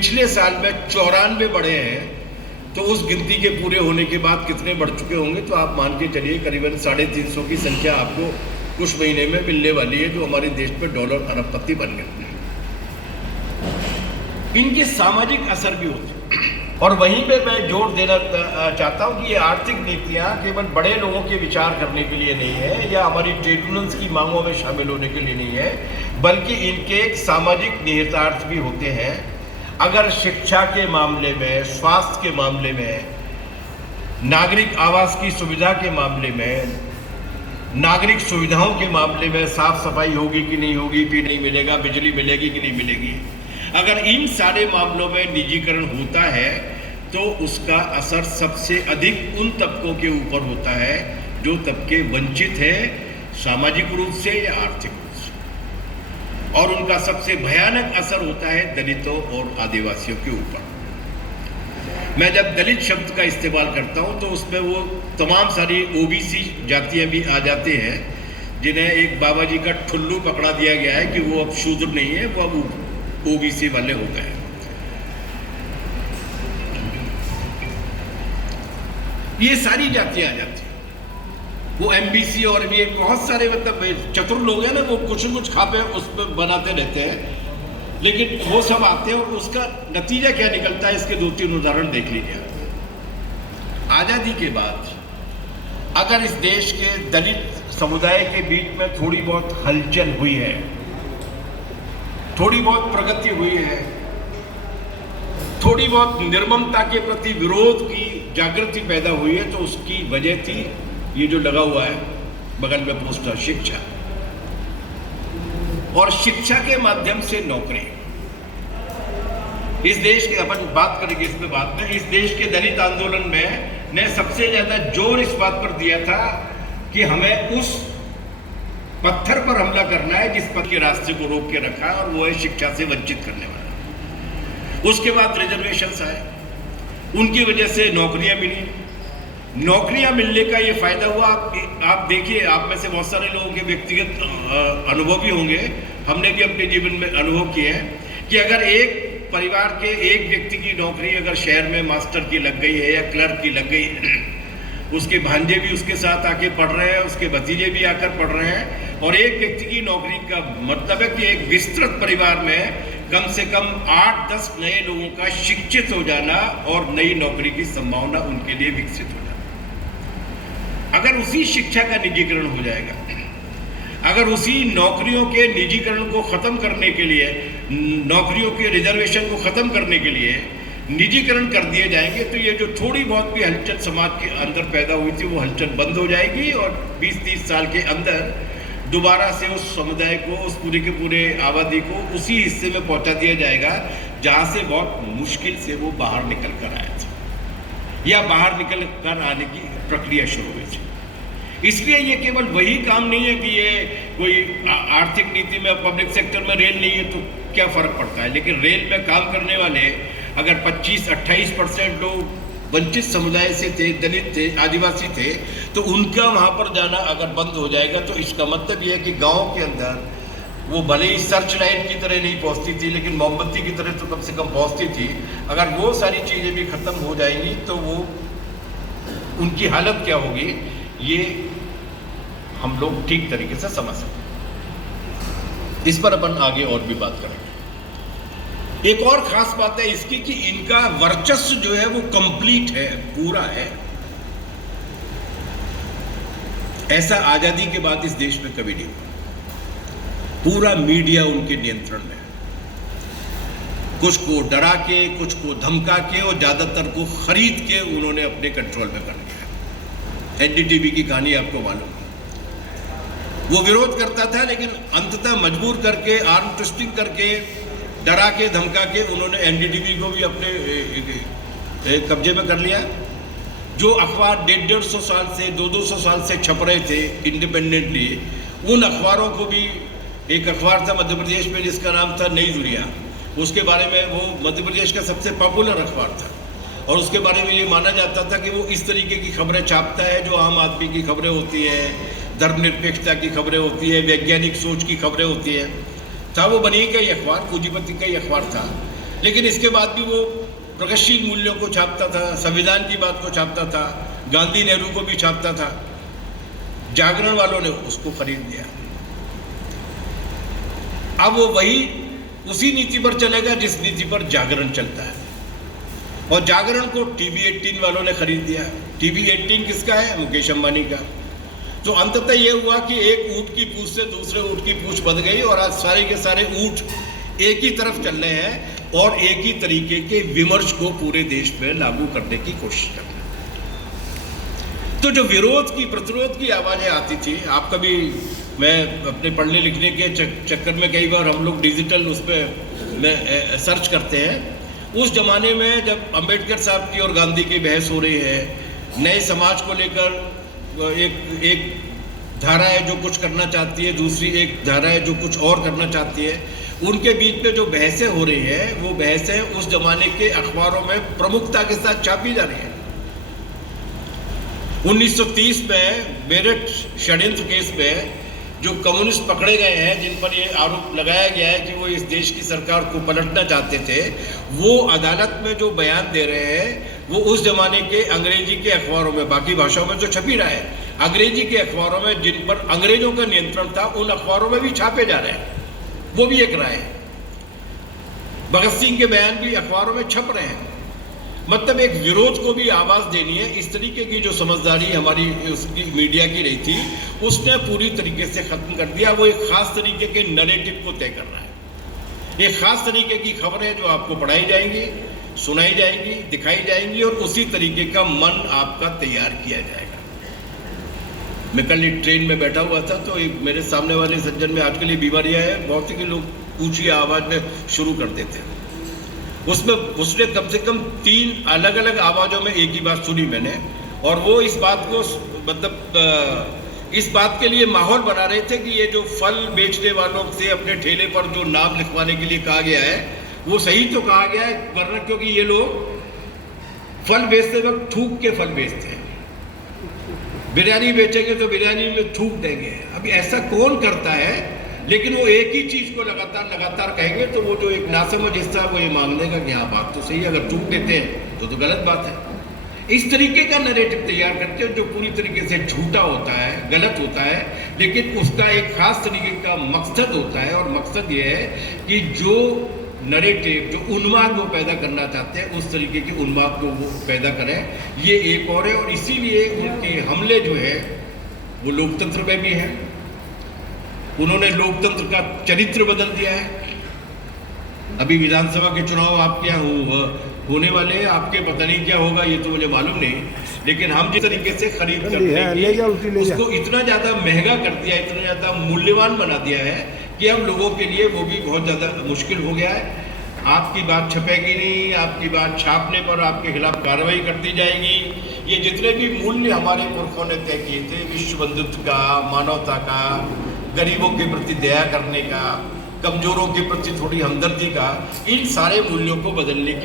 पिछले साल में 94 बढ़े हैं, तो उस गिनती के पूरे होने के बाद कितने बढ़ चुके होंगे, तो आप मान के चलिए करीबन 350 की संख्या आपको कुछ महीने में मिलने वाली है, जो हमारे देश में डॉलर अरबपति बन गए। इनके सामाजिक असर भी होते हैं, और वहीं पे मैं जोर देना चाहता हूँ कि ये आर्थिक नीतियाँ केवल बड़े लोगों के विचार करने के लिए नहीं है या हमारी ट्रेड यूनियंस की मांगों में शामिल होने के लिए नहीं है, बल्कि इनके एक सामाजिक निहितार्थ भी होते हैं। अगर शिक्षा के मामले में, स्वास्थ्य के मामले में, नागरिक आवास की सुविधा के मामले में, नागरिक सुविधाओं के मामले में साफ सफाई होगी कि नहीं होगी, पी नहीं मिलेगा, बिजली मिलेगी कि नहीं मिलेगी, अगर इन सारे मामलों में निजीकरण होता है तो उसका असर सबसे अधिक उन तबकों के ऊपर होता है जो तबके वंचित हैं सामाजिक रूप से या आर्थिक रूप से, और उनका सबसे भयानक असर होता है दलितों और आदिवासियों के ऊपर। मैं जब दलित शब्द का इस्तेमाल करता हूं तो उसमें वो तमाम सारी ओबीसी जातियां भी आ जाते हैं, जिन्हें एक बाबा जी का ठुल्लू पकड़ा दिया गया है कि वो अब शूद्र नहीं है, वो अब ओबीसी वाले हो गए। ये सारी जातियां आ जाती हैं, वो एमबीसी और भी बहुत सारे मतलब चतुर लोग हैं ना, वो कुछ न कुछ खापे उस पर बनाते रहते हैं, लेकिन वो सब आते हैं और उसका नतीजा क्या निकलता है, इसके 2-3 उदाहरण देख लीजिए। आजादी के बाद अगर इस देश के दलित समुदाय के बीच में थोड़ी बहुत हलचल हुई है, थोड़ी बहुत प्रगति हुई है, थोड़ी बहुत निर्ममता के प्रति विरोध की जागृति पैदा हुई है, तो उसकी वजह थी ये जो लगा हुआ है बगल में पोस्टर, शिक्षा, और शिक्षा के माध्यम से नौकरी। इस देश के, अपन बात करेंगे इस पे बाद में, इस देश के दलित आंदोलन में ने सबसे ज्यादा जोर इस बात पर दिया था कि हमें उस पत्थर पर हमला करना है जिस पथ के रास्ते को रोक के रखा है, और वो है शिक्षा से वंचित करने वाला। उसके बाद रिजर्वेशंस आए, उनकी वजह से नौकरियां मिली। नौकरियां मिलने का ये फायदा हुआ, आप देखिए, आप में से बहुत सारे लोगों के व्यक्तिगत अनुभव भी होंगे, हमने भी अपने जीवन में अनुभव किए हैं कि अगर एक परिवार के एक व्यक्ति की नौकरी अगर शहर में मास्टर की लग गई है या क्लर्क की लग गई है, उसके भांजे भी उसके साथ आके पढ़ रहे हैं, उसके भतीजे भी आकर पढ़ रहे हैं, और एक व्यक्ति की नौकरी का मतलब है कि एक विस्तृत परिवार में कम से कम 8-10 नए लोगों का शिक्षित हो जाना और नई नौकरी की संभावना उनके लिए विकसित हो जाना। अगर उसी शिक्षा का निजीकरण हो जाएगा, अगर उसी नौकरियों के निजीकरण को खत्म करने के लिए, नौकरियों के रिजर्वेशन को खत्म करने के लिए निजीकरण कर दिए जाएंगे, तो ये जो थोड़ी बहुत भी हलचल समाज के अंदर पैदा हुई थी वो हलचल बंद हो जाएगी, और 20-30 साल के अंदर दोबारा से उस समुदाय को, उस पूरे के पूरे आबादी को उसी हिस्से में पहुंचा दिया जाएगा जहां से बहुत मुश्किल से वो बाहर निकल कर आया था या बाहर निकल कर आने की प्रक्रिया शुरू हुई थी। इसलिए ये केवल वही काम नहीं है कि ये कोई आर्थिक नीति में, पब्लिक सेक्टर में रेल नहीं है तो क्या फर्क पड़ता है, लेकिन रेल में काम करने वाले अगर 25-28% लोग वंचित समुदाय से थे, दलित थे, आदिवासी थे, तो उनका वहाँ पर जाना अगर बंद हो जाएगा तो इसका मतलब ये है कि गाँव के अंदर वो भले ही सर्च लाइट की तरह नहीं पहुँचती थी, लेकिन मोमबत्ती की तरह तो कम से कम पहुँचती थी। अगर वो सारी चीज़ें भी खत्म हो जाएंगी तो वो उनकी हालत क्या होगी, ये हम लोग ठीक तरीके से समझ सकते। इस पर अपन आगे और भी बात करेंगे। एक और खास बात है इसकी कि इनका वर्चस्व जो है वो कंप्लीट है, पूरा है। ऐसा आजादी के बाद इस देश में कभी नहीं हुआ। पूरा मीडिया उनके नियंत्रण में है, कुछ को डरा के, कुछ को धमका के, और ज्यादातर को खरीद के उन्होंने अपने कंट्रोल में कर लिया। एनडीटीवी की कहानी आपको मालूम है, वो विरोध करता था लेकिन अंततः मजबूर करके, आर्म ट्विस्टिंग करके, डरा के, धमका के उन्होंने एनडीटीवी को भी अपने कब्जे में कर लिया। जो अखबार 150-150 साल से, 200-200 साल से छप रहे थे इंडिपेंडेंटली, उन अखबारों को भी, एक अखबार था मध्य प्रदेश में जिसका नाम था नई दुनिया, उसके बारे में, वो मध्य प्रदेश का सबसे पॉपुलर अखबार था, और उसके बारे में ये माना जाता था कि वो इस तरीके की खबरें छापता है जो आम आदमी की खबरें होती है, धर्मनिरपेक्षता की खबरें होती है, वैज्ञानिक सोच की खबरें होती है। था वो बनी का ही अखबार, पूंजीपति का ही अखबार था, लेकिन इसके बाद भी वो प्रगतिशील मूल्यों को छापता था, संविधान की बात को छापता था, गांधी नेहरू को भी छापता था। जागरण वालों ने उसको खरीद लिया। अब वो वही उसी नीति पर चलेगा जिस नीति पर जागरण चलता है, और जागरण को टीवी 18 वालों ने खरीद दिया। टीवी 18 किसका है? मुकेश अंबानी का। तो अंततः ये हुआ कि एक ऊँट की पूंछ से दूसरे ऊँट की पूंछ बंध गई, और आज सारे के सारे ऊँट एक ही तरफ चल रहे हैं और एक ही तरीके के विमर्श को पूरे देश में लागू करने की कोशिश कर रहे हैं। तो जो विरोध की, प्रतिरोध की आवाज़ें आती थी, आप कभी, मैं अपने पढ़ने लिखने के चक्कर में कई बार हम लोग डिजिटल उस पर सर्च करते हैं। उस जमाने में जब अंबेडकर साहब की और गांधी की बहस हो रही है, नए समाज को लेकर एक धारा है जो कुछ करना चाहती है, दूसरी एक धारा है जो कुछ और करना चाहती है, उनके बीच में जो बहसें हो रही हैं, वो बहसें उस जमाने के अखबारों में प्रमुखता के साथ छापी जा रही हैं। 1930 में मेरठ षड्यंत्र केस में जो कम्युनिस्ट पकड़े गए हैं, जिन पर ये आरोप लगाया गया है कि वो इस देश की सरकार को पलटना चाहते थे, वो अदालत में जो बयान दे रहे हैं वो उस जमाने के अंग्रेजी के अखबारों में, बाकी भाषाओं में तो छप ही रहा है, अंग्रेजी के अखबारों में जिन पर अंग्रेजों का नियंत्रण था, उन अखबारों में भी छापे जा रहे हैं। वो भी एक राय है। भगत सिंह के बयान भी अखबारों में छप रहे हैं। मतलब एक विरोध को भी आवाज़ देनी है, इस तरीके की जो समझदारी हमारी उसकी मीडिया की रही थी, उसने पूरी तरीके से ख़त्म कर दिया। वो एक ख़ास तरीके के नरेटिव को तय कर रहा है। एक ख़ास तरीके की खबरें जो आपको पढ़ाई जाएंगी, सुनाई जाएंगी, दिखाई जाएंगी, और उसी तरीके का मन आपका तैयार किया जाएगा। मैं कल एक ट्रेन में बैठा हुआ था, तो एक मेरे सामने वाले सज्जन में आजकल ये बीमारियाँ हैं, बहुत ही लोग ऊँची आवाज़ में शुरू कर देते हैं। उसमें उसने कम से कम 3 अलग अलग आवाज़ों में एक ही बात सुनी मैंने, और वो इस बात को, मतलब इस बात के लिए माहौल बना रहे थे कि ये जो फल बेचने वालों से अपने ठेले पर जो नाम लिखवाने के लिए कहा गया है, वो सही तो कहा गया है, वरना क्योंकि ये लोग फल बेचते वक्त थूक के फल बेचते हैं। बिरयानी बेचेंगे तो बिरयानी में थूक देंगे। अभी ऐसा कौन करता है? लेकिन वो एक ही चीज़ को लगातार कहेंगे, तो वो जो एक नासमझ हिस्सा वो ये मान लेगा कि हाँ बात तो सही है, अगर थूक देते हैं तो गलत बात है। इस तरीके का नैरेटिव तैयार करते हैं जो पूरी तरीके से झूठा होता है, गलत होता है, लेकिन उसका एक खास तरीके का मकसद होता है, और मकसद ये है कि जो नैरेटिव, जो उन्माद वो पैदा करना चाहते हैं, उस तरीके की उन्माद को वो पैदा करें। ये एक और है, और इसीलिए उनके हमले जो है वो लोकतंत्र पे भी हैं। उन्होंने लोकतंत्र का चरित्र बदल दिया है। अभी विधानसभा के चुनाव आपके यहाँ होने वाले हैं, आपके पता नहीं क्या होगा, ये तो मुझे मालूम नहीं, लेकिन हम जिस तरीके से खरीद करते उसको इतना ज़्यादा महंगा कर दिया, इतना ज़्यादा मूल्यवान बना दिया है कि अब लोगों के लिए वो भी बहुत ज़्यादा मुश्किल हो गया है। आपकी बात छपेगी नहीं, आपकी बात छापने पर आपके खिलाफ कार्रवाई करती जाएगी। ये जितने भी मूल्य हमारे पुरखों ने तय किए थे, विश्व बंधुत्व का, मानवता का, गरीबों के प्रति दया करने का, कमजोरों के प्रति थोड़ी हमदर्दी का, इन सारे मूल्यों को बदलने की